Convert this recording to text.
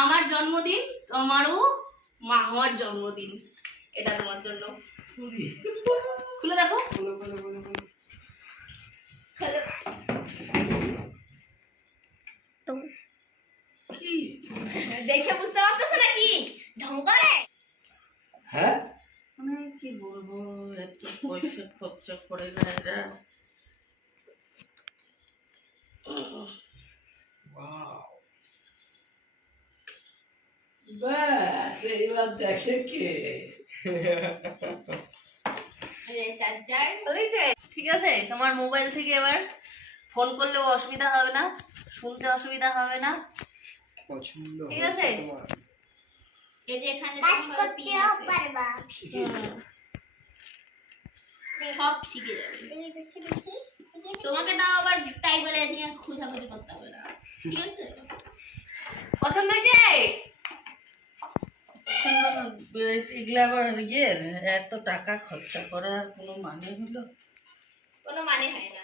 আমার জন্মদিন, তোমারও মামার জন্মদিন, এটা তোমার জন্য। খুলে দেখো, দেখে বুঝতে পারতেছ নাকি ঢং করে? হ্যাঁ, মানে কি বলবো, এত পয়সা খরচা করে না এরা। ব্যাস এইবার দেখে কে। ঠিক আছে, তোমার মোবাইল থেকে এবার ফোন করলেও অসুবিধা হবে না, শুনতে অসুবিধা হবে না, পছন্দ ঠিক আছে? এই যে এখানে সব শিখে যাবে। তোমাকে তাও আবার তাই বলে নিয়ে খুঁজাখুঁজি করতে হবে না, ঠিক আছে? পছন্দ হয়েছে? এগুলা আবার এত টাকা খরচা করার কোনো মানে হলো? কোনো মানে হয় না।